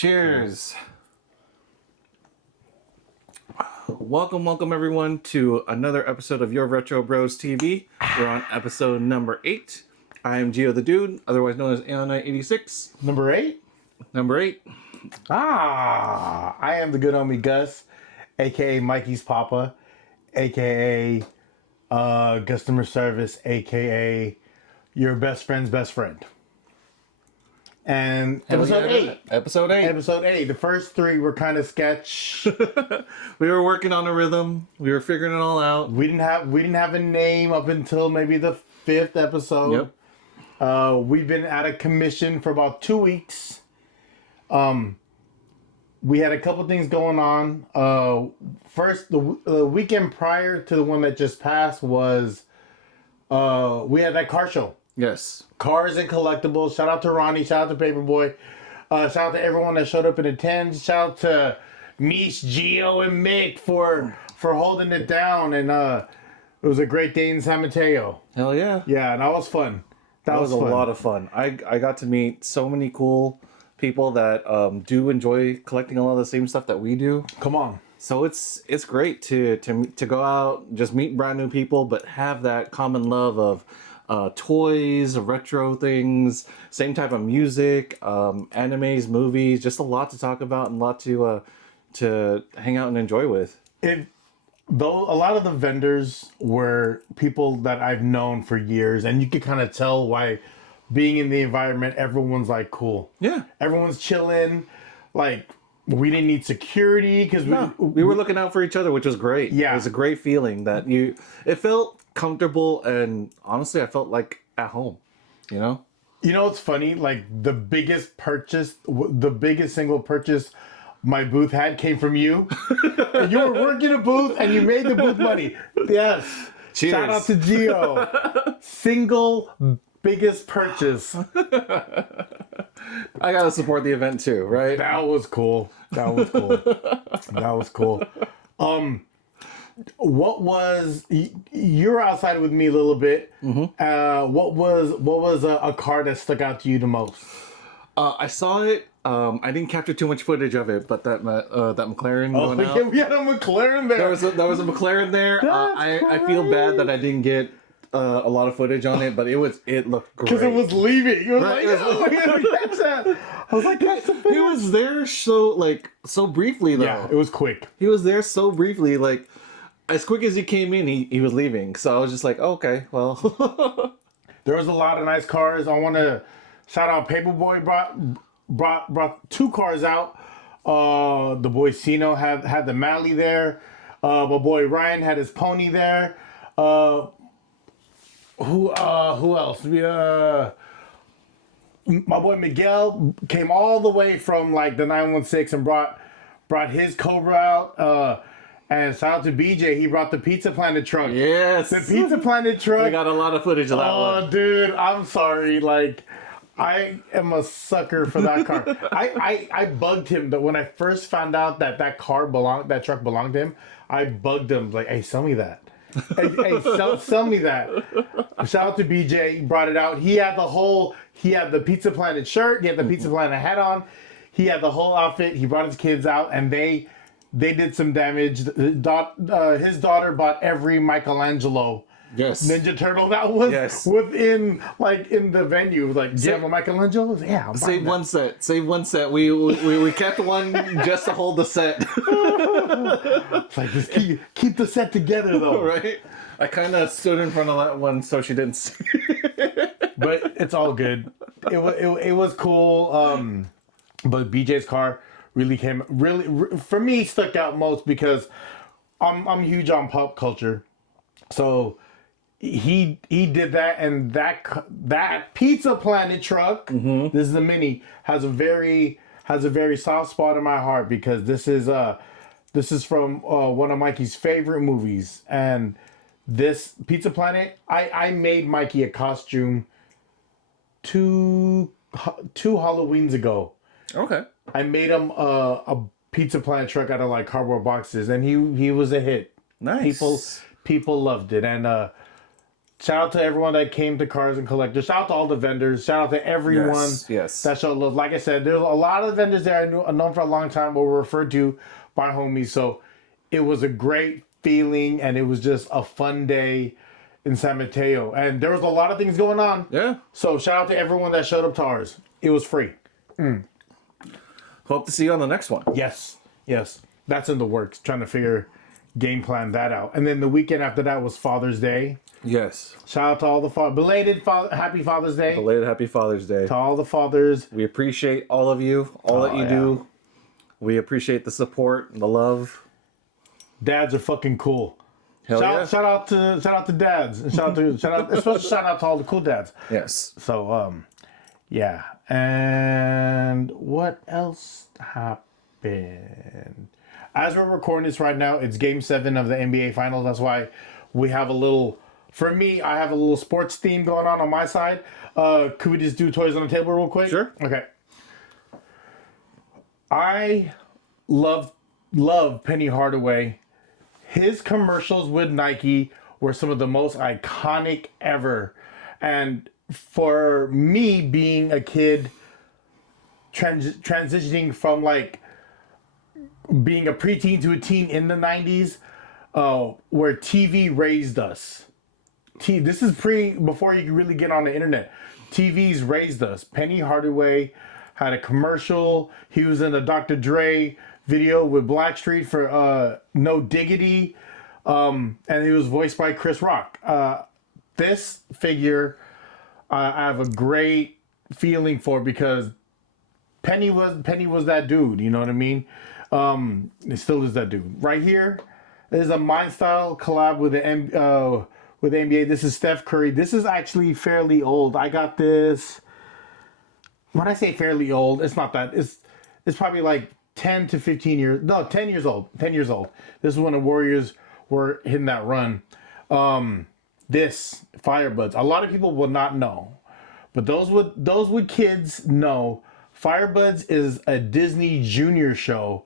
Cheers. Welcome everyone to another episode of Your Retro Bros TV. We're on episode number 8. I am Gio the Dude, otherwise known as Aeon86. Number 8? Number 8. I am the good homie Gus, aka Mikey's Papa, aka customer service, aka your best friend's best friend. And episode 8. Episode 8. Episode 8. The first 3 were kind of sketch. We were working on a rhythm. We were figuring it all out. We didn't have a name up until maybe the 5th episode. Yep. We've been out of commission for about 2 weeks. We had a couple things going on. First, the weekend prior to the one that just passed was we had that car show. Yes. Cars and collectibles. Shout out to Ronnie. Shout out to Paperboy. Shout out to everyone that showed up in attendance. Shout out to Mish, Gio, and Mick for holding it down. And it was a great day in San Mateo. Hell yeah. Yeah, and that was fun. That was fun. A lot of fun. I got to meet so many cool people that do enjoy collecting a lot of the same stuff that we do. Come on. So it's great to go out, just meet brand new people, but have that common love of toys, retro things, same type of music, animes, movies, just a lot to talk about and a lot to hang out and enjoy with. Though a lot of the vendors were people that I've known for years, and you could kind of tell why being in the environment, everyone's like cool. Yeah. Everyone's chilling. Like, we didn't need security because we were looking out for each other, which was great. Yeah. It was a great feeling that it felt comfortable, and honestly I felt like at home, you know it's funny, like the biggest single purchase my booth had came from you. You were working a booth and you made the booth money. Yes. Cheers. Shout out to Gio. Single biggest purchase. I gotta support the event too, right? That was cool. What was you're outside with me a little bit? Mm-hmm. What was a car that stuck out to you the most? I saw it. I didn't capture too much footage of it, but that McLaren going out. Yeah, we had a McLaren there. There was a McLaren there. I feel bad that I didn't get a lot of footage on it, but it looked great because it was leaving. It was right? I was like, that's he was there so briefly though. Yeah, it was quick. He was there so briefly, like as quick as he came in, he was leaving. So I was just like, okay, well. There was a lot of nice cars. I want to shout out Paperboy brought 2 cars out. The boy Sino had the Mally there. My boy Ryan had his pony there. Who else? My boy Miguel came all the way from like the 916 and brought his Cobra out. And shout out to BJ, he brought the Pizza Planet truck. Yes. The Pizza Planet truck. We got a lot of footage of that one. Oh, dude, I'm sorry. Like, I am a sucker for that car. I bugged him that when I first found out that that truck belonged to him. I bugged him like, hey, sell me that. hey, sell me that. Shout out to BJ, he brought it out. He had the Pizza Planet shirt. He had the Pizza Planet hat on. He had the whole outfit. He brought his kids out, and they did some damage. His daughter bought every Michelangelo Ninja Turtle that was within, like, in the venue. Like, do you have a Michelangelo? Yeah, Save one set. We kept one just to hold the set. It's like, just keep the set together, though. Right? I kind of stood in front of that one so she didn't see. But it's all good. It was cool. But BJ's car really for me stuck out most because I'm huge on pop culture. So he did that, and that Pizza Planet truck, this is a Mini, has a very soft spot in my heart because this is from one of Mikey's favorite movies, and this Pizza Planet, I made Mikey a costume two Halloweens ago. Okay. I made him a Pizza Planet truck out of like cardboard boxes, and he was a hit. Nice. People loved it, and Shout out to everyone that came to Cars and Collectors. Shout out to all the vendors. Shout out to everyone Yes. that showed love. Like I said, there's a lot of vendors there I've known for a long time, but were referred to by homies. So it was a great feeling, and it was just a fun day in San Mateo. And there was a lot of things going on. Yeah. So shout out to everyone that showed up to ours. It was free. Hope to see you on the next one. Yes. That's in the works. Trying to game plan that out. And then the weekend after that was Father's Day. Yes. Shout out to all the happy Father's Day. Belated Happy Father's Day. To all the fathers. We appreciate all of you, all that you do. We appreciate the support and the love. Dads are fucking cool. Hell yeah. Shout out to dads. And especially shout out to all the cool dads. Yes. So yeah. And what else happened? As we're recording this right now, it's Game 7 of the NBA Finals. That's why we have a little. For me, I have a little sports theme going on my side. Could we just do toys on the table real quick? Sure. Okay. I love Penny Hardaway. His commercials with Nike were some of the most iconic ever. And for me, being a kid, transitioning from like being a preteen to a teen in the 90s, where TV raised us. This is before you could really get on the internet. TVs raised us. Penny Hardaway had a commercial. He was in a Dr. Dre video with Blackstreet for No Diggity. And he was voiced by Chris Rock. This figure I have a great feeling for because Penny was that dude, you know what I mean? It still is that dude. Right here is a Mind Style collab with the NBA. This is Steph Curry. This is actually fairly old. I got this. When I say fairly old, it's not that. It's probably like 10 to 15 years. No, 10 years old. 10 years old. This is when the Warriors were hitting that run. This Firebuds. A lot of people will not know, but those with kids know. Firebuds is a Disney Junior show.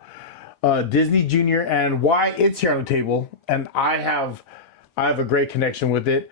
Disney Junior, and why it's here on the table, and I have a great connection with it.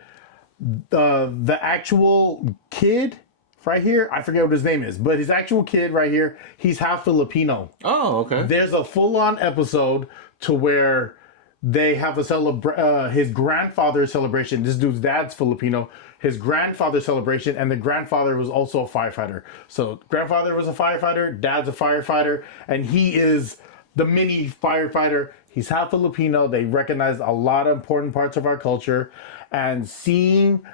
The actual kid right here, I forget what his name is, but his actual kid right here, he's half Filipino. Oh, okay. There's a full-on episode to where they have his grandfather's celebration. This dude's dad's Filipino. His grandfather's celebration, and the grandfather was also a firefighter. So grandfather was a firefighter, dad's a firefighter, and he is the mini firefighter. He's half Filipino. They recognize a lot of important parts of our culture, and seeing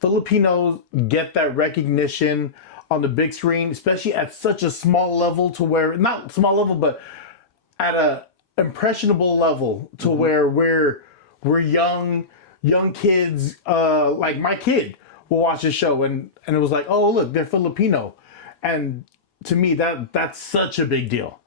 Filipinos get that recognition on the big screen, especially at such a small level, to where not small level, but at a impressionable level, to where we're young kids, like my kid will watch this show and it was like, oh look, they're Filipino, and to me that's such a big deal.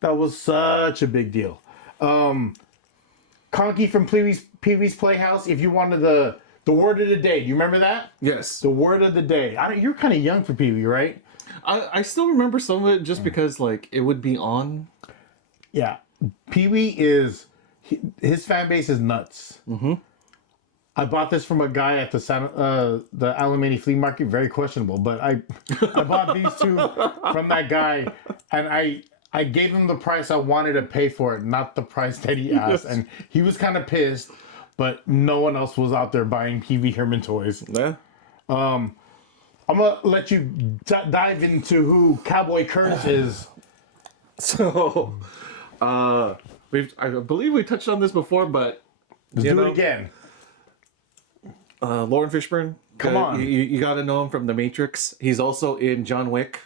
That was such a big deal. Conky from Pee-wee's Playhouse. If you wanted the word of the day, do you remember that? Yes. The word of the day. You're kind of young for Pee-wee, right? I still remember some of it just because like it would be on. Yeah. Pee-wee his fan base is nuts. Mm-hmm. I bought this from a guy at the Alameda Flea Market. Very questionable, but I bought these two from that guy, and I gave him the price I wanted to pay for it, not the price that he asked. And he was kind of pissed, but no one else was out there buying Pee-wee Herman toys. Yeah. I'm going to let you dive into who Cowboy Curtis is. So, I believe we touched on this before, but Let's do it again. Lauren Fishburne. Come on. You got to know him from The Matrix. He's also in John Wick.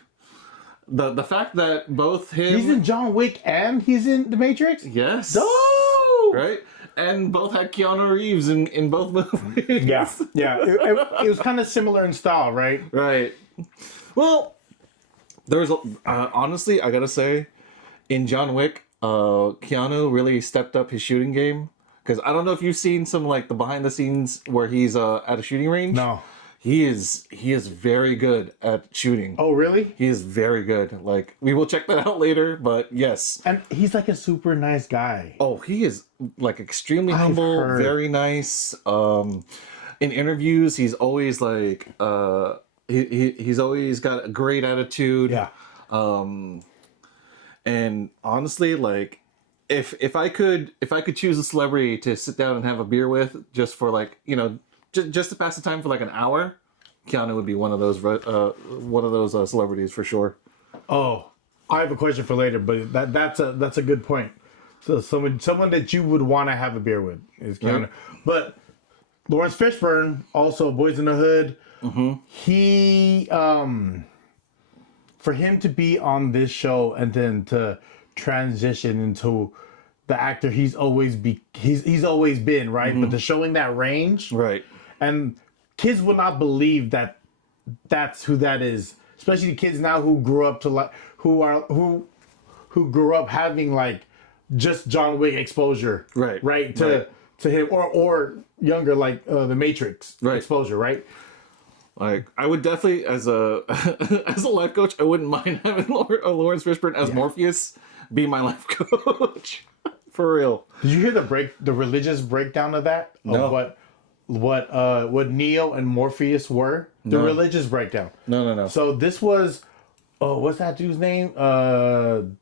The fact that both him... He's in John Wick and he's in The Matrix? Yes. Oh! Right? And both had Keanu Reeves in both movies. Yeah. It was kind of similar in style, right? Right. Well, there's honestly, I gotta say, in John Wick, Keanu really stepped up his shooting game. Because I don't know if you've seen some like the behind the scenes where he's at a shooting range. No. He is very good at shooting. Oh, really? He is very good. Like, we will check that out later, but yes. And he's like a super nice guy. Oh, he is like extremely humble, very nice. in interviews, he's always like, he's always got a great attitude. Yeah. And honestly, like, if I could choose a celebrity to sit down and have a beer with, just for like, you know, just to pass the time for like an hour, Keanu would be one of those celebrities for sure. Oh, I have a question for later, but that's a good point. So someone that you would want to have a beer with is Keanu. But Lawrence Fishburne, also Boys in the Hood, he for him to be on this show and then to transition into the actor he's always been, right? But to showing that range, Right. and kids will not believe that that's who that is, especially the kids now who grew up to like who grew up having like just John Wick exposure, right to him, or younger, like the Matrix exposure, right? Like, I would definitely, as a as a life coach, I wouldn't mind having Lawrence Fishburne as Morpheus be my life coach. For real. Did you hear the religious breakdown of that? No. Of what Neo and Morpheus were? The religious breakdown. No. So this was, what's that dude's name? The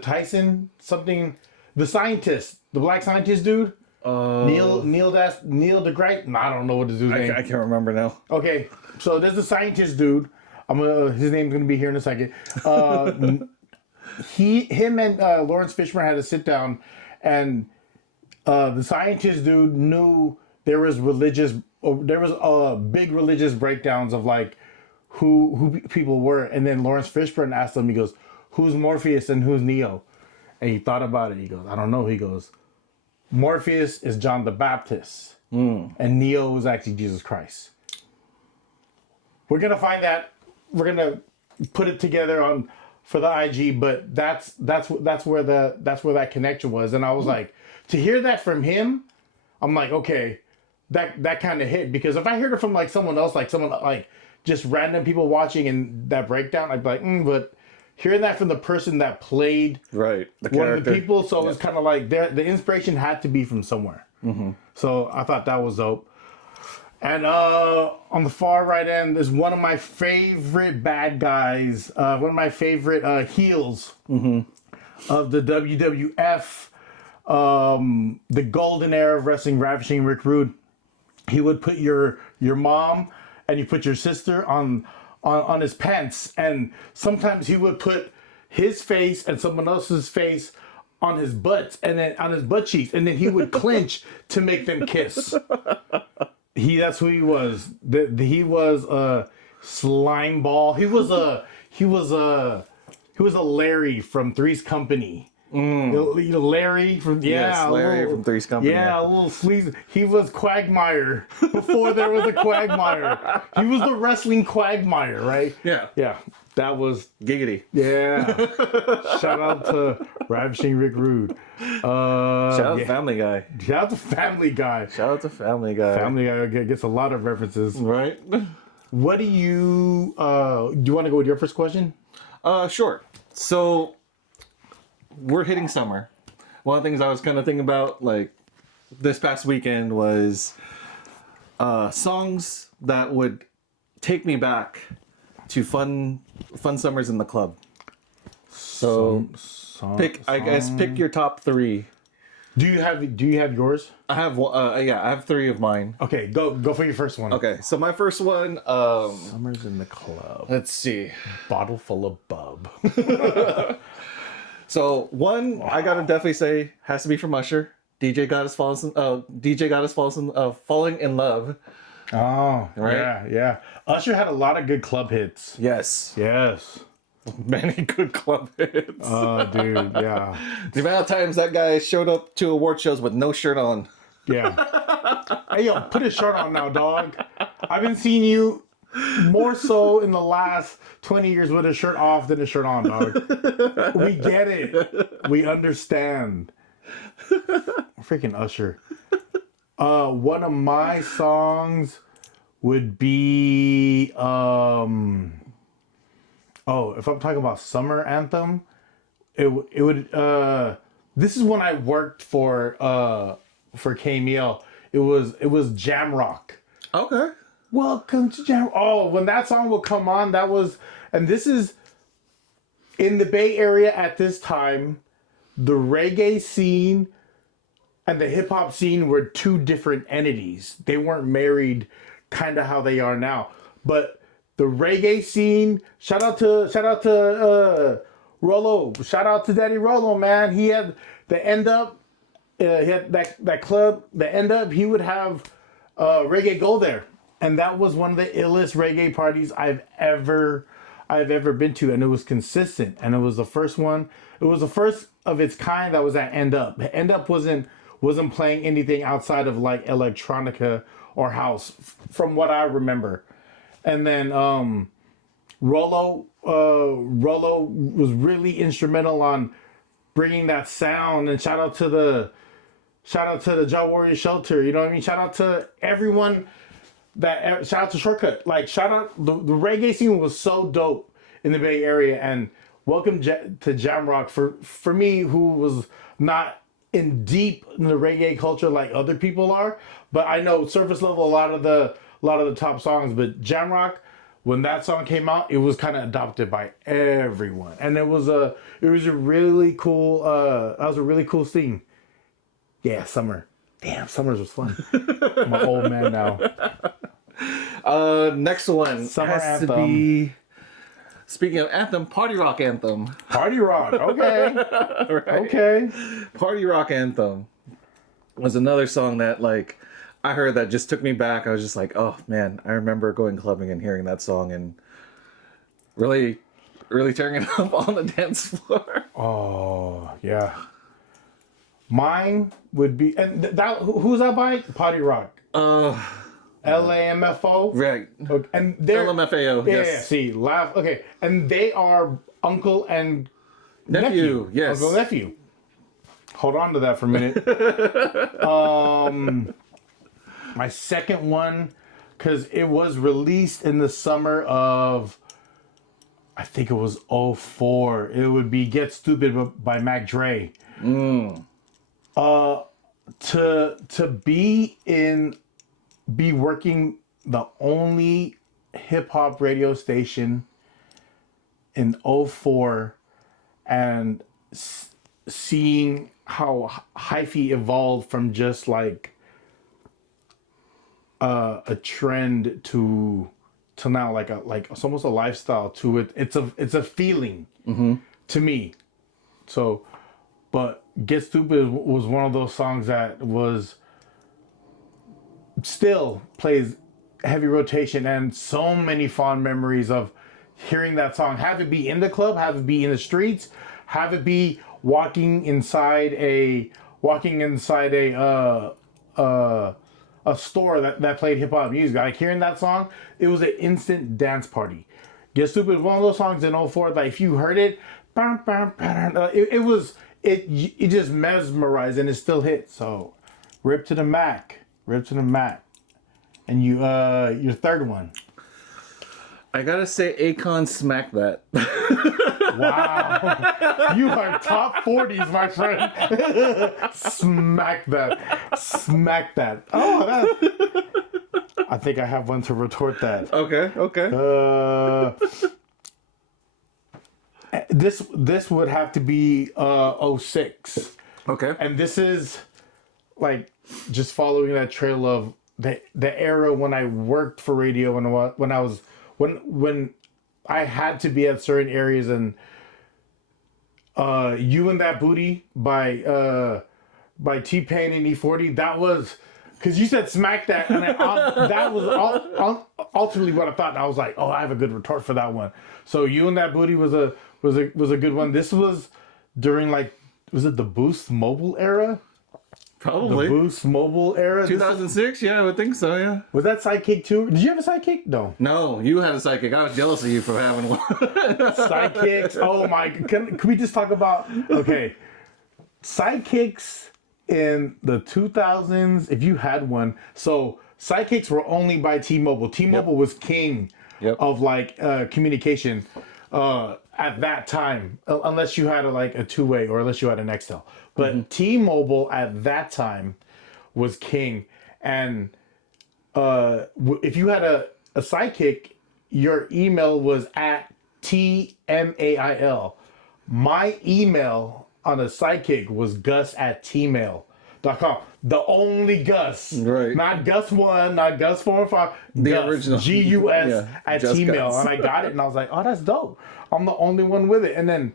Tyson something, the scientist, the black scientist dude. Neil deGrasse. I don't know what the dude's name. I can't remember now. Okay, so there's a scientist dude. His name's gonna be here in a second. Him and Lawrence Fishburne had to sit down, and the scientist dude knew there was big religious breakdowns of like who people were, and then Lawrence Fishburne asked him. He goes, "Who's Morpheus and who's Neo?" And he thought about it. He goes, "I don't know." He goes, "Morpheus is John the Baptist, and Neo was actually Jesus Christ." We're gonna find that. We're gonna put it together for the IG, but that's where that connection was, and I was like, to hear that from him, I'm like, okay, that kind of hit, because if I heard it from like someone else, like someone like just random people watching and that breakdown, I'd be like, but hearing that from the person that played the one character. of the people, so it's kind of like the inspiration had to be from somewhere. So I thought that was dope. And on the far right end is one of my favorite bad guys, one of my favorite heels of the WWF, the golden era of wrestling, Ravishing Rick Rude. He would put your mom and you put your sister on his pants, and sometimes he would put his face and someone else's face on his butts, and then on his butt cheeks, and then he would clinch to make them kiss. That's who he was. He was a slime ball. He was a Larry from Three's Company. Larry from Larry from Three's Company. Yeah, a little sleazy. He was Quagmire before there was a Quagmire. He was the wrestling Quagmire, right? Yeah. That was Giggity. Yeah. Shout out to Ravishing Rick Rude. Shout out to Family Guy. Shout out to Family Guy. Family Guy. Family Guy gets a lot of references. Right? What do you want to go with your first question? Sure. So, we're hitting summer. One of the things I was kind of thinking about, like, this past weekend was songs that would take me back to fun summers in the club. So pick your top 3. Do you have yours? I have I have 3 of mine. Okay, go for your first one. Okay, so my first one, Summers in the club. let's see. Bottle full of bub. So one I gotta definitely say has to be from Usher. DJ got us falling in love. Oh, Right? yeah. Usher had a lot of good club hits. Yes. Many good club hits. Oh, dude, yeah. The amount of times that guy showed up to award shows with no shirt on. Yeah. Hey, yo, put a shirt on now, dog. I've been seeing you more so in the last 20 years with a shirt off than a shirt on, dog. We get it. We understand. Freaking Usher. One of my songs would be if I'm talking about summer anthem, it would This is when I worked for KMEL. It was Jam Rock. Okay. Welcome to Jam. Oh, when that song would come on, that was, and this is in the Bay Area at this time. The reggae scene and the hip hop scene were two different entities. They weren't married, kind of how they are now. But the reggae scene, shout out to Rolo, shout out to Daddy Rolo, man. He had the End Up, he had that club, the End Up. He would have reggae go there, and that was one of the illest reggae parties I've ever been to, and it was consistent, and it was the first one. It was the first of its kind that was at End Up. End Up wasn't playing anything outside of like electronica or house, from what I remember. And then Rolo was really instrumental on bringing that sound. And shout out to the Jaw Warrior Shelter. You know what I mean? Shout out to everyone. Shout out to Shortcut. Like, shout out, the reggae scene was so dope in the Bay Area. And welcome to Jam Rock for me, who was not in deep in the reggae culture like other people are, but I know surface level a lot of the top songs. But Jam Rock, when that song came out, it was kind of adopted by everyone, and it was a really cool scene. Yeah, Summer. Damn, Summers was fun. I'm an old man now. Next one Summer has anthem. to be. Speaking of anthem, Party Rock Anthem. Party Rock. Okay. Right? Okay. Party Rock Anthem was another song that, like, I heard that just took me back. I was just like, oh man, I remember going clubbing and hearing that song and really, really turning it up on the dance floor. Oh yeah. Mine would be, and that who's that by? Party Rock. LAMFO. Right. Okay. And they're LMFAO. Yeah, Yes. yeah, see, laugh. Okay, and they are uncle and Nephew. Yes. Uncle nephew. Hold on to that for a minute. My second one, because it was released in the summer of, I think it was 04. It would be Get Stupid by Mac Dre. To be working the only hip hop radio station in 04 and seeing how hyphy evolved from just like a trend to now like it's almost a lifestyle to it. It's a feeling to me. So, but Get Stupid was one of those songs that was still plays heavy rotation, and so many fond memories of hearing that song. Have it be in the club, have it be in the streets, have it be walking inside a store that played hip hop music. Like hearing that song, it was an instant dance party. Get Stupid was one of those songs in 04 that if you heard it, it just mesmerized, and it still hits. So rip to the Mac. And you your third one. I gotta say, Akon Smack That. Wow. You are top 40s, my friend. Smack that. Oh, that. I think I have one to retort that. Okay. This would have to be 06. Okay. And this is like just following that trail of the era when I worked for radio, when I had to be at certain areas, and You and That Booty by T-Pain and E40, that was because you said Smack That, and that was ultimately what I thought. And I was like, oh, I have a good retort for that one. So You and That Booty was a good one. This was during was it the Boost Mobile era? Probably. The Boost Mobile era? 2006? Yeah, I would think so, yeah. Was that Sidekick too? Did you have a Sidekick? No. No, you had a Sidekick. I was jealous of you for having one. Sidekicks. Oh my. Can we just talk about, okay. Sidekicks in the 2000s, if you had one. So Sidekicks were only by T-Mobile. T-Mobile was king of communication. at that time, unless you had a two-way or unless you had an Nextel. But T-Mobile at that time was king. And if you had a Sidekick, your email was at TMAIL. My email on a Sidekick was gus@tmail.com. The only Gus. Right. Not Gus1, not Gus4 and 5. The Gus, original. GUS Yeah, at just Gmail. Gus. And I got it and I was like, oh, that's dope. I'm the only one with it. And then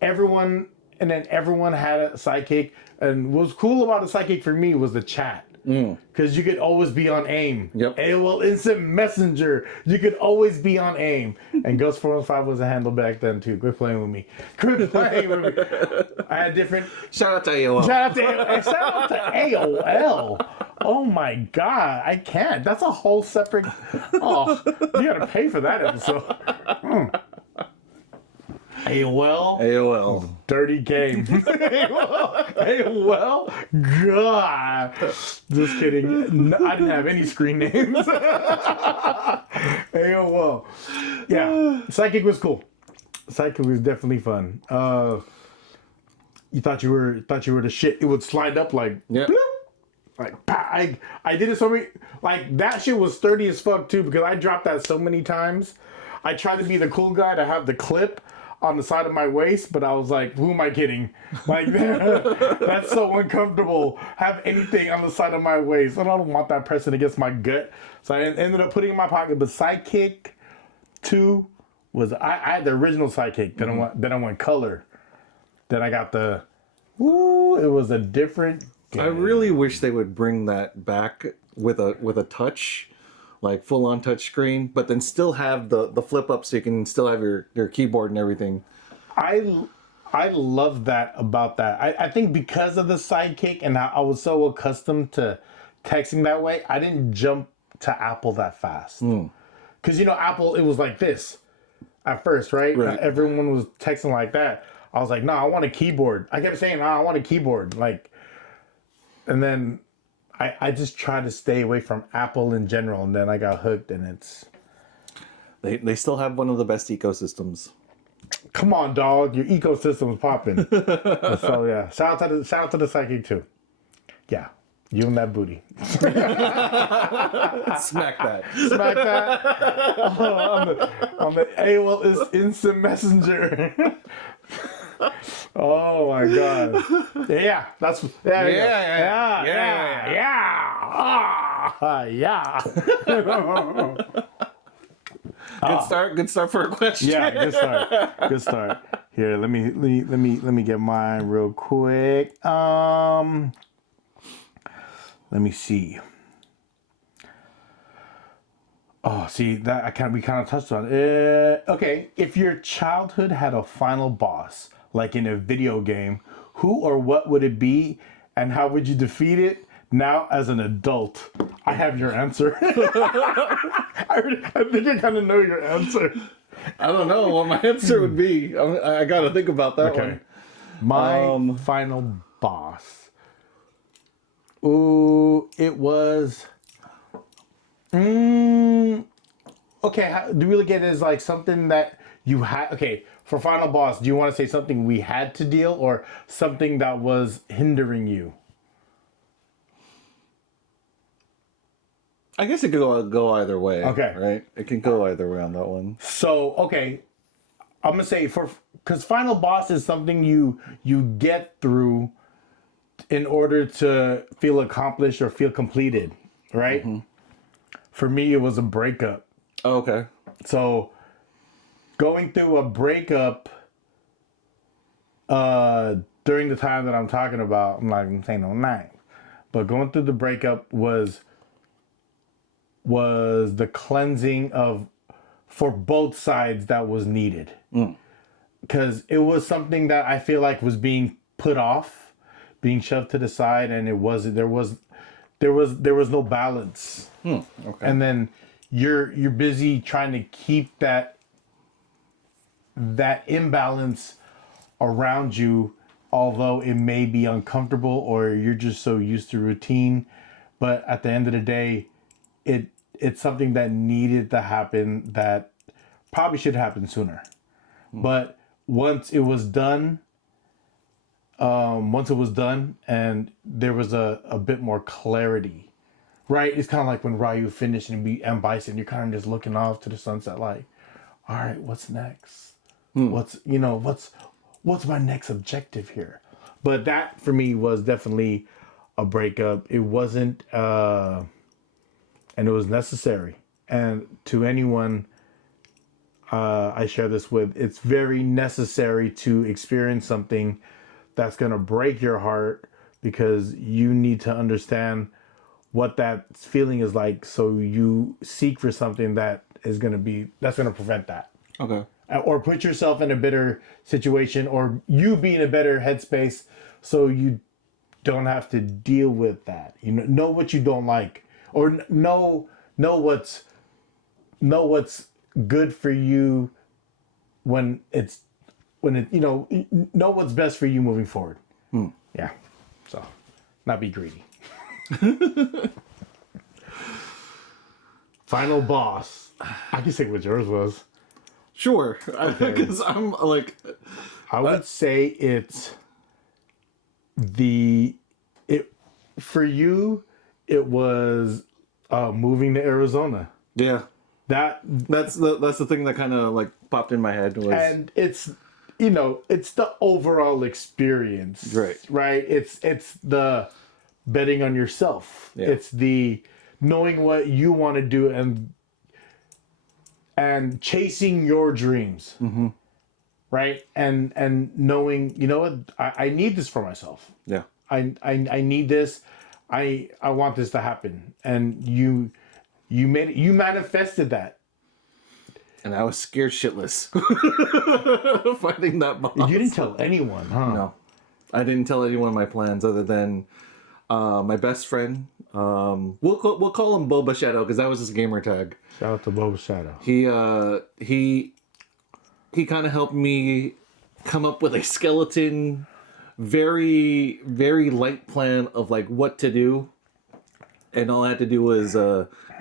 everyone had a Sidekick. And what was cool about a Sidekick for me was the chat. Because you could always be on AIM. Yep. AOL Instant Messenger. You could always be on AIM. And Ghost 415 was a handle back then too. Quit playing with me. Quit playing with me. I had different. Shout out to AOL. Shout out to AOL. Shout out to AOL. Oh my God. I can't. That's a whole separate. Oh, you gotta pay for that episode. AOL. AOL. Dirty game. AOL. God. Just kidding. No, I didn't have any screen names. AOL. Yeah. Sidekick was cool. Sidekick was definitely fun. You thought you were the shit. It would slide up like Yeah. bloop. Like I did it so many, like that shit was sturdy as fuck too, because I dropped that so many times. I tried to be the cool guy to have the clip on the side of my waist, but I was like, who am I kidding? Like, that's so uncomfortable. Have anything on the side of my waist. I don't want that pressing against my gut. So I ended up putting it in my pocket. But Sidekick 2 was, I had the original Sidekick. Then I went color. Then I got it was a different game. I really wish they would bring that back with a touch, like full on touch screen, but then still have the flip up so you can still have your keyboard and everything. I love that about that. I think because of the Sidekick and how I was so accustomed to texting that way, I didn't jump to Apple that fast. Because Apple, it was like this at first, right? Right. Everyone was texting like that. I was like, no, I want a keyboard. I kept saying, no, I want a keyboard. And then I just try to stay away from Apple in general, and then I got hooked, and it's... They still have one of the best ecosystems. Come on, dog. Your ecosystem's popping. So, yeah. Shout out to the Sidekick, too. Yeah. You and that booty. Smack that. Smack that. On the AOL is Instant Messenger. Oh my God! Yeah, that's yeah. Good start for a question. Yeah, good start. Here, let me get mine real quick. Let me see. Oh, see that we kind of touched on it. Okay, if your childhood had a final boss, like in a video game, who or what would it be, and how would you defeat it? Now, as an adult, I have your answer. I think I kind of know your answer. I don't know what my answer would be. I got to think about that one. My final boss. Ooh, it was. Okay, do we look at it as like something that you had? Okay, for final boss, do you want to say something we had to deal or something that was hindering you? I guess it could go either way. Okay. Right? It can go either way on that one. So, okay, I'm going to say because final boss is something you get through in order to feel accomplished or feel completed, right? Mm-hmm. For me, it was a breakup. Oh, okay. So, going through a breakup during the time that I'm talking about, I'm not going to say no name, but going through the breakup was the cleansing for both sides that was needed. Because it was something that I feel like was being put off, being shoved to the side, and there was no balance. Okay. And then you're busy trying to keep that imbalance around you, although it may be uncomfortable or you're just so used to routine. But at the end of the day, it's something that needed to happen that probably should happen sooner. But once it was done, and there was a bit more clarity, right? It's kind of like when Ryu finished and beat M. Bison, you're kind of just looking off to the sunset like, all right, what's next? What's my next objective here? But that for me was definitely a breakup. It wasn't, and it was necessary. And to anyone I share this with, it's very necessary to experience something that's going to break your heart, because you need to understand what that feeling is like, so you seek for something that's going to prevent that. Okay. Or put yourself in a better situation, or you be in a better headspace, so you don't have to deal with that. You know what you don't like, or know what's good for you when it know what's best for you moving forward. Yeah. So, not be greedy. Final boss. I can say what yours was. Sure. Because I'm like, I would say for you, it was moving to Arizona. yeah. That's the thing that kind of like popped in my head was, and it's the overall experience, right? It's the betting on yourself. Yeah. It's the knowing what you want to do and chasing your dreams, right? And knowing, what, I need this for myself. yeah. I need this. I want this to happen, and you manifested that. And I was scared shitless finding that boss. You didn't tell anyone, huh? No, I didn't tell anyone my plans other than my best friend. We'll call him Boba Shadow because that was his gamer tag. Shout out to Boba Shadow. He kind of helped me come up with a skeleton, very very light plan of like what to do, and all I had to do was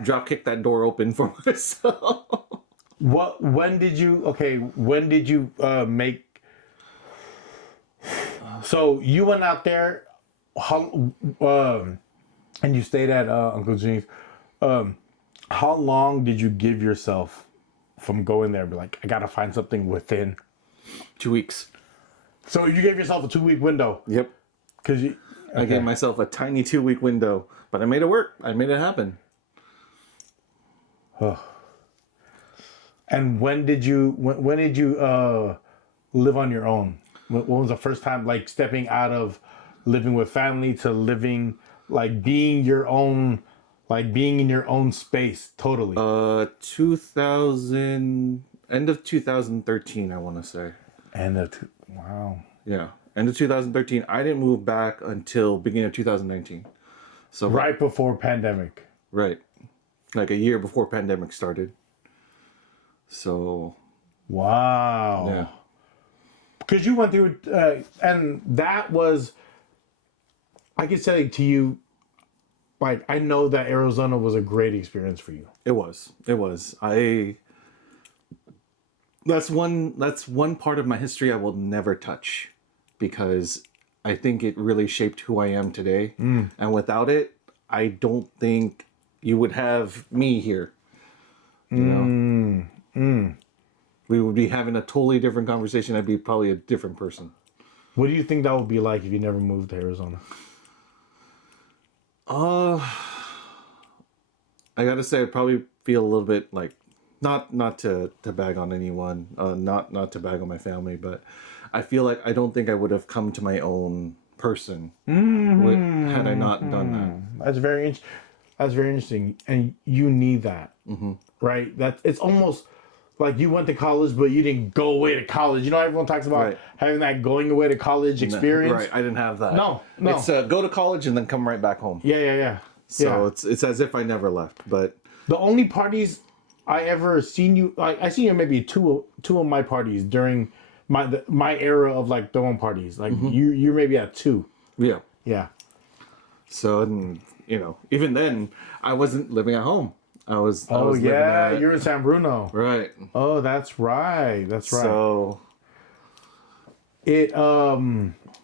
drop kick that door open for myself. When did you make? So you went out there, and you stayed at Uncle Gene's. How long did you give yourself from going there? Be like, I gotta find something within 2 weeks. So you gave yourself a 2-week window. Yep. Because I gave myself a tiny 2-week window, but I made it work. I made it happen. And when did you live on your own? When was the first time, like, stepping out of living with family to living, like, being in your own space totally? End of 2013, I want to say. Wow. Yeah, end of 2013. I didn't move back until beginning of 2019. So right before pandemic. Right, like a year before pandemic started. So. Wow. Yeah. Because you went through, and that was, I can say to you, like, I know that Arizona was a great experience for you. It was. That's one part of my history I will never touch, because I think it really shaped who I am today. And without it, I don't think you would have me here. You know? We would be having a totally different conversation. I'd be probably a different person. What do you think that would be like if you never moved to Arizona? I gotta say, I'd probably feel a little bit like, not to bag on anyone, not to bag on my family, but I feel like I don't think I would have come to my own person had I not done that. That's very interesting, and you need that, right? It's almost like you went to college, but you didn't go away to college. You know, everyone talks about having that going away to college experience. Right, I didn't have that. No. It's go to college and then come right back home. Yeah. So it's as if I never left. But the only parties I ever seen you, I seen you maybe two of my parties during my era of like throwing parties. Like you're maybe at 2. Yeah. Yeah. So, and, even then, I wasn't living at home. I was Oh living yeah, at. you're in San Bruno. Right. Oh, that's right. That's right. So It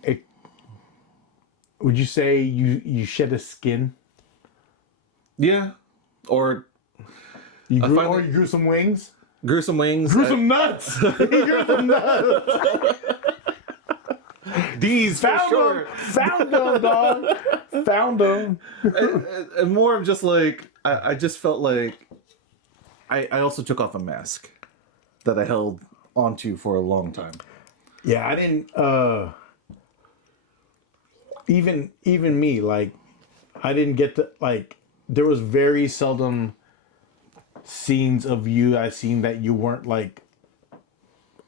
it would you say you shed a skin? yeah, or You grew finally- or you grew some wings? grew some wings. Grew some nuts. He grew some nuts. These for Found sure. them. Found them, dog. Found them. And more of just like I just felt like I also took off a mask that I held onto for a long time. Yeah, I didn't even me, like I didn't get to like there was very seldom scenes of you I seen that you weren't like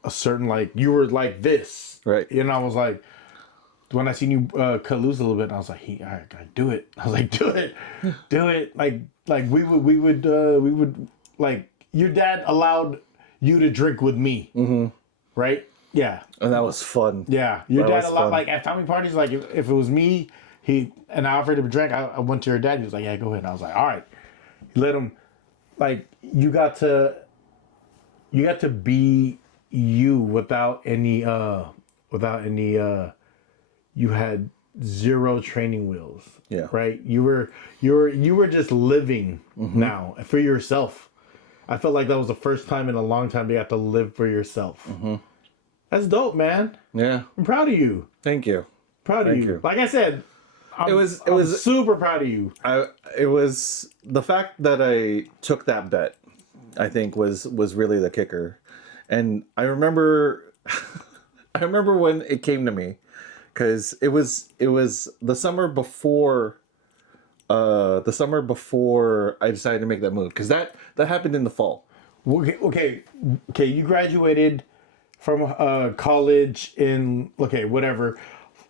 a certain like you were like this. Right. And I was like when I seen you cut loose a little bit, I was like, "Hey, I do it." I was like, "Do it, do it!" Like we would like your dad allowed you to drink with me, right? Yeah, And that was fun. yeah. Your That dad was allowed fun. like at family parties, like if it was me, he and I offered him a drink. I went to your dad. He was like, "Yeah, go ahead." And I was like, "All right." He let him. Like you got to be you without any you had zero training wheels. Yeah. Right? You were just living now for yourself. I felt like that was the first time in a long time you got to live for yourself. That's dope, man. Yeah. I'm proud of you. Thank you. Proud of Thank you. you. Like I said, I'm was- super proud of you. It was the fact that I took that bet, I think was really the kicker. And I remember I remember when it came to me cuz it was the summer before I decided to make that move cuz that happened in the fall. Okay. You graduated from college in whatever.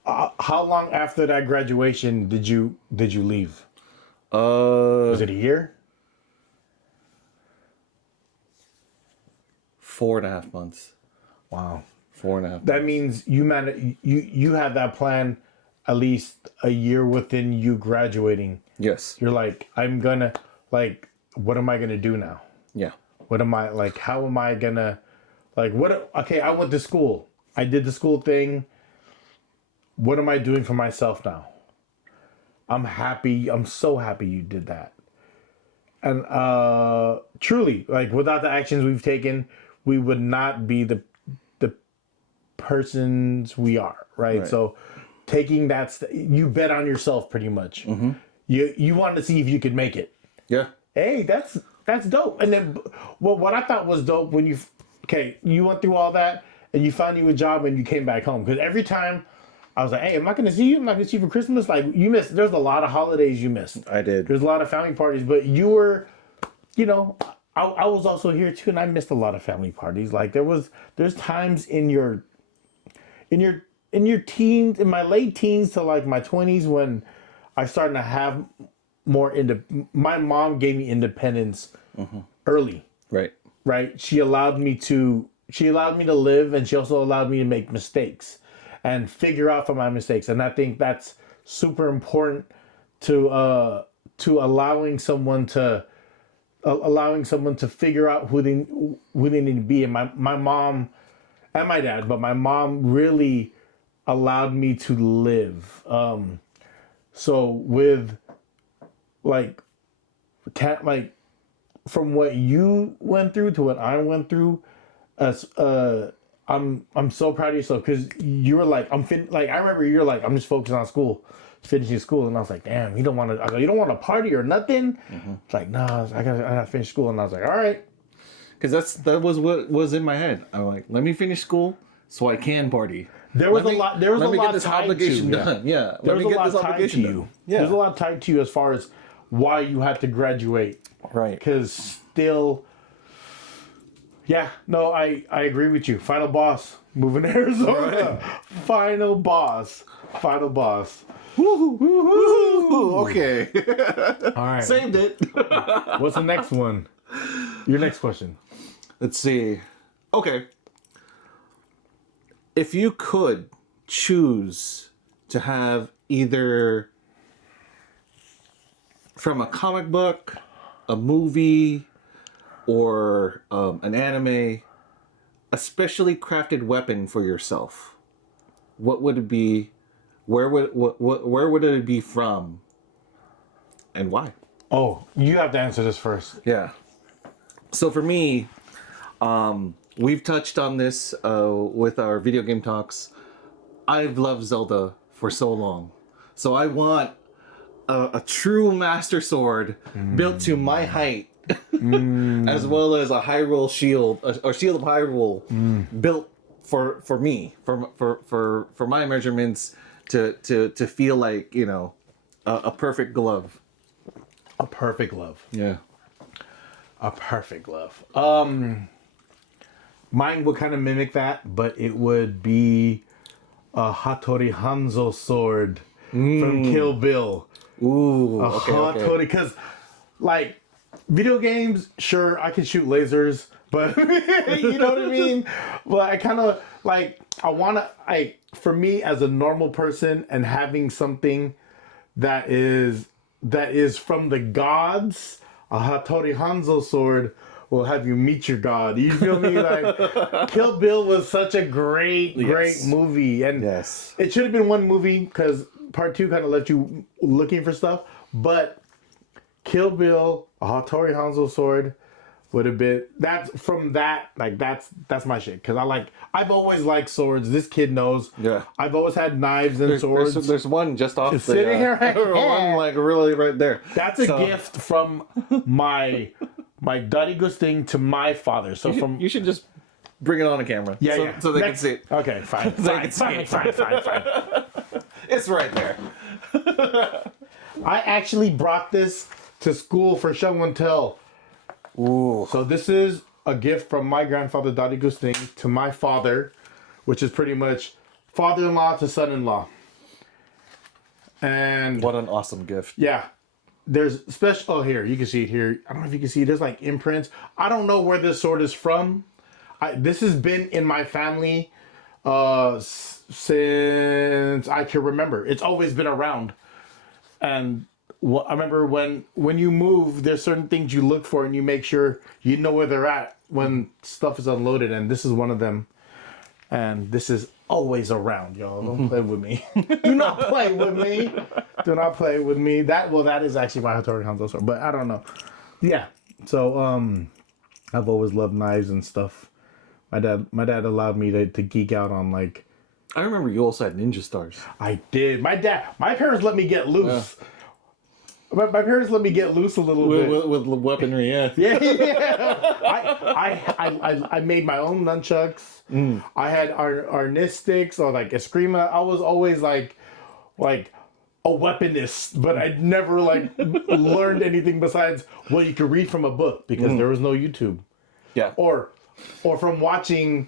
How long after that graduation did you leave? Was it a year? 4.5 months. Wow. 4.5. That means you had that plan at least a year within you graduating. Yes. You're like, I'm gonna like, what am I gonna do now? Yeah. What am I like? How am I gonna like? What? Okay, I went to school. I did the school thing. What am I doing for myself now? I'm happy. I'm so happy you did that. And truly, like without the actions we've taken, we would not be the persons we are. Right. So taking that, you bet on yourself pretty much. You wanted to see if you could make it. Yeah. Hey, that's dope. And then, well, what I thought was dope when you went through all that and you found you a job and you came back home. Because every time I was like, hey, am I going to see you? I'm not going to see you for Christmas. Like you missed. There's a lot of holidays you missed. I did. There's a lot of family parties, but you were, I was also here too, and I missed a lot of family parties. Like there's times in your teens, in my late teens to like my 20s when I started to have more my mom gave me independence early. Right. She allowed me to live, and she also allowed me to make mistakes and figure out from my mistakes. And I think that's super important to allowing someone to figure out who they need to be. And my mom and my dad, but my mom really allowed me to live. So with from what you went through to what I went through, I'm so proud of yourself because you were like, I remember you're like, I'm just focused on school, finishing school, and I was like, damn, you don't want to party or nothing. It's like, nah, I gotta finish school, and I was like, all right, because that was what was in my head. I'm like, let me finish school so I can party. There was a lot get this tied obligation to you. done. Yeah, There let was me a get lot this tied obligation to done. you. Yeah, There's a lot tied to you as far as why you had to graduate. Right. Because still, yeah, no, I agree with you. Final boss, moving to Arizona. Right. Final boss. Woo-hoo. Okay. All right. Saved it. What's the next one? Your next question. Let's see. Okay. If you could choose to have either from a comic book a movie or an anime, a specially crafted weapon for yourself, what would it be? Where would it be from? And why? Oh, you have to answer this first. Yeah. So for me, we've touched on this with our video game talks. I've loved Zelda for so long. So I want a true Master Sword built to my height, as well as a Hyrule shield, or Shield of Hyrule, built for me, for my measurements, to feel like, you know, a perfect glove. A perfect glove. Yeah. A perfect glove. Mine would kind of mimic that, but it would be a Hattori Hanzo sword from Kill Bill. Ooh. A Hattori, because like video games, sure, I can shoot lasers, but you know what I mean? But I kind of like, I want to, for me as a normal person and having something that is from the gods, a Hattori Hanzo sword will have you meet your god. You feel me? Like, Kill Bill was such a great movie, and it should have been one movie because part 2 kind of left you looking for stuff. But Kill Bill, a Hattori Hanzo sword would have been that's my shit, because I've always liked swords. This kid knows. Yeah. I've always had knives and swords. There's one just off It's the sitting here right one like really right there. That's a gift from my Daddy Gusting to my father. So You should just bring it on a camera. So they can see it. Okay, fine. Fine. It's right there. I actually brought this to school for show and tell. Ooh. So this is a gift from my grandfather, Daddy Gusting, to my father, which is pretty much father-in-law to son-in-law. And What an awesome gift. yeah, there's special. Oh, here, you can see it here. I don't know if you can see it. There's like imprints. I don't know where this sword is from. This has been in my family since I can remember. It's always been around. And I remember when you move, there's certain things you look for and you make sure you know where they're at when stuff is unloaded. And this is one of them. And this is always around, y'all. Don't play with me. Do not play with me. Do not play with me. That is actually my Hattori Hanzo sword, but I don't know. Yeah. So I've always loved knives and stuff. My dad allowed me to geek out on like. I remember you also had ninja stars. I did. My parents let me get loose. Yeah. My parents let me get loose a little bit with weaponry. Yeah. I made my own nunchucks. I had our sticks or like Eskrima. I was always like a weaponist, but I'd never like learned anything besides what you could read from a book because there was no YouTube. Yeah. Or from watching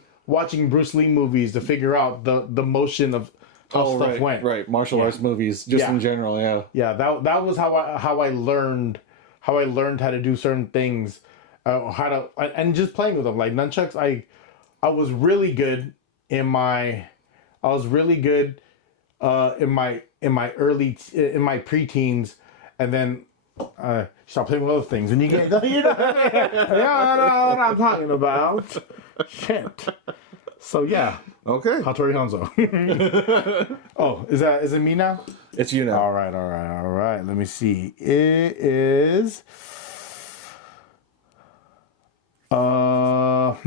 Bruce Lee movies to figure out the motion of how stuff went. Right, martial arts movies, just in general, yeah. Yeah, that was how I learned how to do certain things, and just playing with them like nunchucks. I was really good in my preteens, and then start playing with other things, and you get you know what I'm talking about. Shit. So yeah. Okay. Hattori Hanzo. Oh, is it me now? It's you now. All right. Let me see. It is. Oh,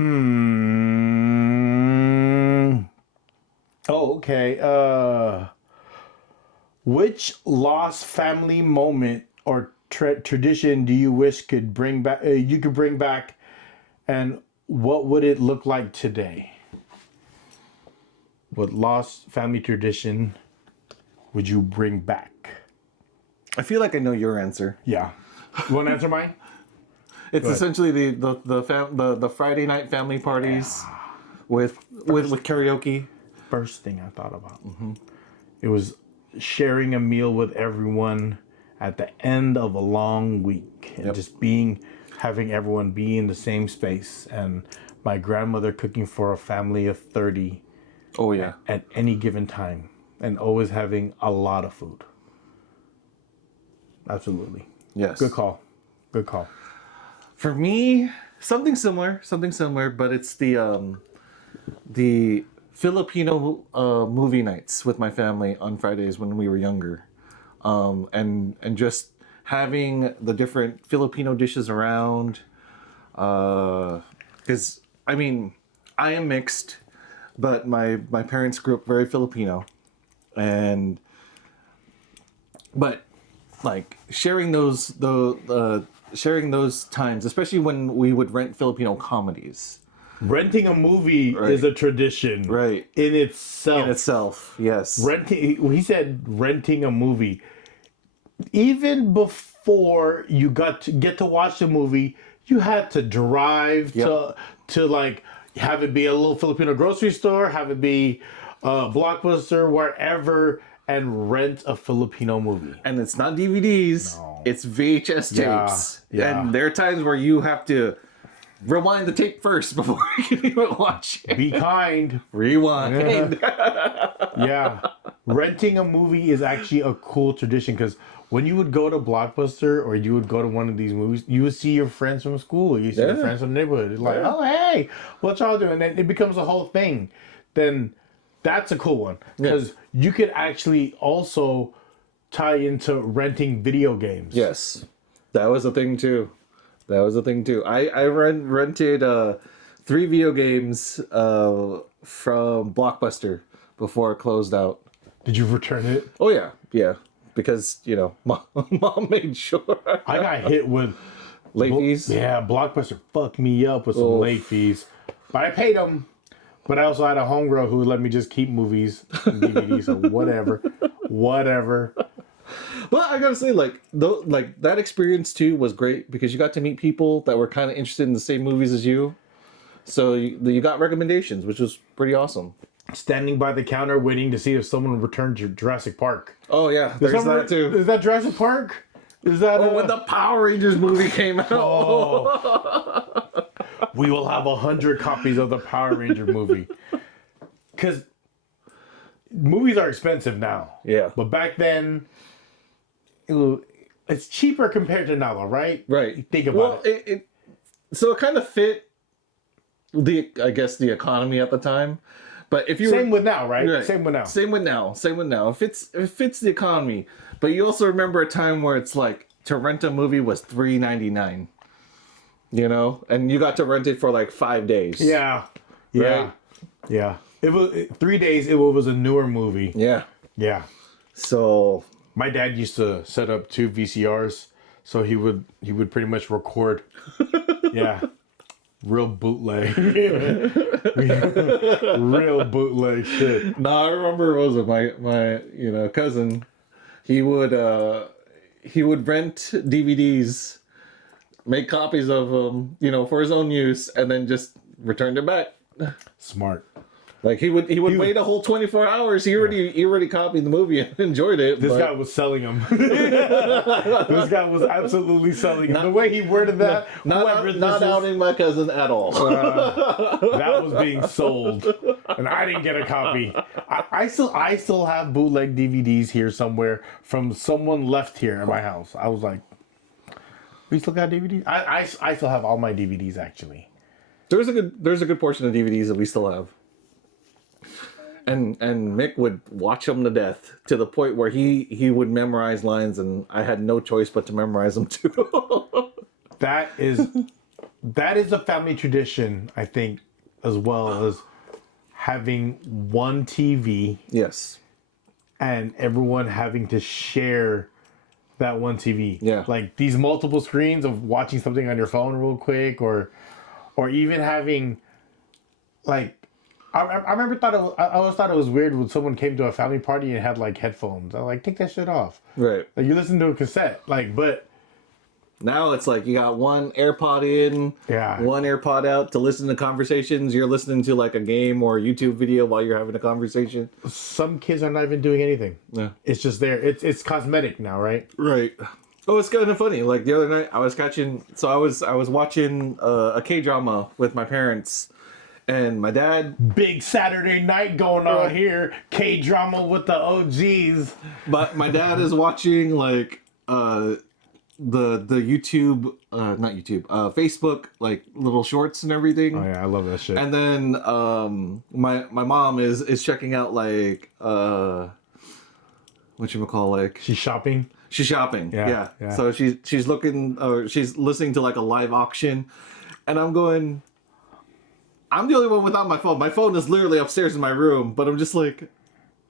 okay. Which lost family moment or tradition do you wish could bring back? You could bring back, and what would it look like today? What lost family tradition would you bring back? I feel like I know your answer. Yeah. You want to answer mine? It's essentially the Friday night family parties with karaoke. First thing I thought about. It was sharing a meal with everyone at the end of a long week and just having everyone be in the same space, and my grandmother cooking for a family of 30. Oh yeah. At any given time, and always having a lot of food. Absolutely. Yes. Good call. Good call. For me, something similar, but it's the Filipino movie nights with my family on Fridays when we were younger, and just having the different Filipino dishes around. Because I mean, I am mixed, but my parents grew up very Filipino, but like sharing those times, especially when we would rent Filipino comedies. Renting a movie is a tradition, Right? In itself. In itself, yes. He said renting a movie. Even before you get to watch the movie, you had to drive to like have it be a little Filipino grocery store, have it be a Blockbuster, wherever, and rent a Filipino movie. And it's not DVDs; it's VHS tapes. Yeah. And there are times where you have to rewind the tape first before you can even watch it. Be kind. Rewind. Yeah. Renting a movie is actually a cool tradition because when you would go to Blockbuster or you would go to one of these movies, you would see your friends from school. You see your friends from the neighborhood. It's like, oh, hey, what y'all doing? And then it becomes a whole thing. Then that's a cool one because you could actually also tie into renting video games. Yes. That was a thing too. I rented 3 video games from Blockbuster before it closed out. Did you return it? Oh yeah, because mom made sure. I got hit with late fees. Yeah, Blockbuster fucked me up with some late fees, but I paid them. But I also had a homegirl who let me just keep movies, and DVDs, so whatever. But I gotta say, like that experience too was great because you got to meet people that were kind of interested in the same movies as you. So you got recommendations, which was pretty awesome. Standing by the counter waiting to see if someone returned to Jurassic Park. Oh yeah, there's that too. Is that Jurassic Park? Is that when the Power Rangers movie came out? Oh. We will have 100 copies of the Power Ranger movie. Because movies are expensive now. Yeah. But back then, it's cheaper compared to now, though, right? Right. Think about it. So it kind of fit the economy at the time. But if you Same with now, right? Same with now. It fits the economy. But you also remember a time where it's like to rent a movie was $3.99. You know, and you got to rent it for like 5 days. Yeah. Right? Yeah. It was 3 days. It was a newer movie. Yeah. Yeah. So my dad used to set up 2 VCRs, so he would pretty much record. Yeah. Real bootleg. Real bootleg shit. No, I remember it was my cousin. He would rent DVDs, make copies of them, for his own use, and then just returned it back. Smart. Like he would wait a whole 24 hours. He already copied the movie and enjoyed it. This guy was selling them. This guy was absolutely selling them. The way he worded that, not outing my cousin at all. That was being sold, and I didn't get a copy. I still have bootleg DVDs here somewhere from someone left here at my house. I was like, we still got DVDs? I still have all my DVDs actually. There's a good portion of DVDs that we still have. And Mick would watch them to death to the point where he would memorize lines, and I had no choice but to memorize them too. That is a family tradition, I think, as well as having one TV. Yes. And everyone having to share that one TV. Yeah. Like these multiple screens of watching something on your phone real quick, or even having like. I remember I always thought it was weird when someone came to a family party and had like headphones. I was like, take that shit off. Right. Like you listen to a cassette. But now it's like you got one AirPod in, one AirPod out to listen to conversations. You're listening to like a game or a YouTube video while you're having a conversation. Some kids are not even doing anything. Yeah. It's just there. It's cosmetic now, right? Right. Oh, it's kind of funny. Like the other night I was watching a K-drama with my parents. And my dad... Big Saturday night going on here. K-drama with the OGs. But my dad is watching, like, the YouTube, not YouTube, Facebook, like little shorts and everything. Oh yeah, I love that shit. And then my mom is checking out like like She's shopping. she's shopping. Yeah. So she's looking, or she's listening to like a live auction, and I'm going. I'm the only one without my phone. My phone is literally upstairs in my room, but I'm just like,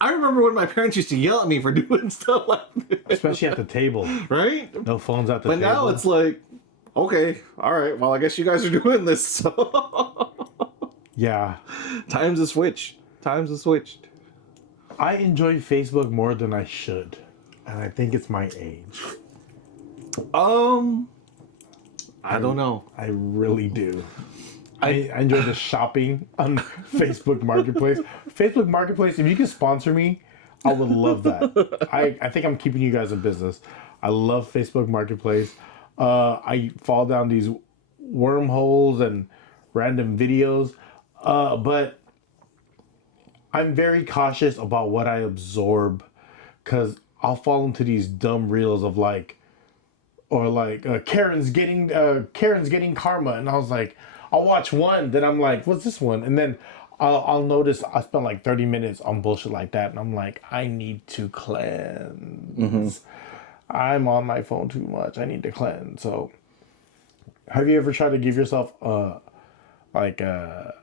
I remember when my parents used to yell at me for doing stuff like this. Especially at the table. Right? No phones at the But table. now it's like, okay, all right, well, I guess you guys are doing this, so. Yeah. Times have switched. I enjoy Facebook more than I should. And I think it's my age. I don't know. I really do. I enjoy the shopping on Facebook Marketplace. Facebook Marketplace, if you can sponsor me, I would love that. I think I'm keeping you guys in business. I love Facebook Marketplace. I fall down these wormholes and random videos. But I'm very cautious about what I absorb, because I'll fall into these dumb reels of like, or like Karen's getting karma, and I was like, I'll watch one, then I'm like, what's this one? And then I'll notice I spent like 30 minutes on bullshit like that, and I'm like, I need to cleanse. Mm-hmm. I'm on my phone too much. I need to cleanse. So, have you ever tried to give yourself like a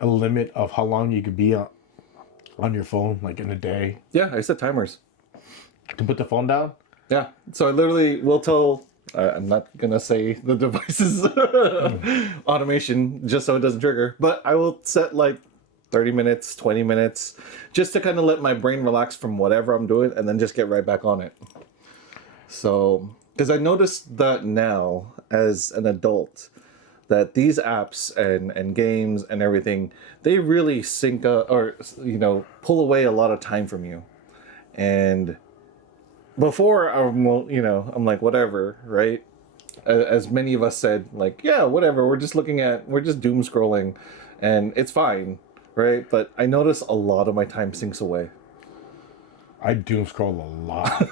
limit of how long you could be on your phone, like in a day, Yeah, I set timers. to put the phone down? Yeah, so I literally will tell. I'm not gonna say the device's automation just so it doesn't trigger, but I will set like 30 minutes, 20 minutes, just to kind of let my brain relax from whatever I'm doing, and then just get right back on it. So, because I noticed that now as an adult, that these apps and games and everything, they really sync up, or pull away a lot of time from you. And before, I'm like, whatever, right? As many of us said, like, yeah, whatever, we're just doom scrolling and it's fine, right? But I notice a lot of my time sinks away. I doom scroll a lot.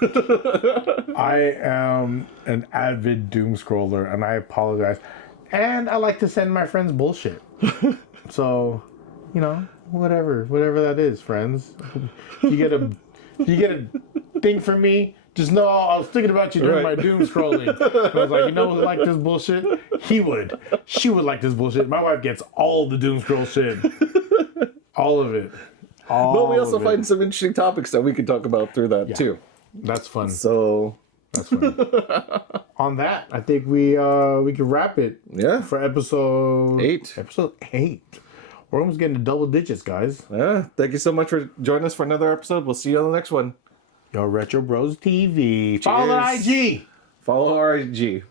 I am an avid doom scroller, and I apologize. And I like to send my friends bullshit. So, whatever that is, friends. If you get a thing from me, just know I was thinking about you during my doom scrolling. And I was like, who would like this bullshit? He would. She would like this bullshit. My wife gets all the doom scroll shit. All of it. But we also find some interesting topics that we could talk about through that too. That's fun. So that's fun. On that, I think we can wrap it. Yeah. For episode 8. Episode 8. We're almost getting to double digits, guys. Yeah. Thank you so much for joining us for another episode. We'll see you on the next one. Your Retro Bros TV. Follow the IG. Follow our IG.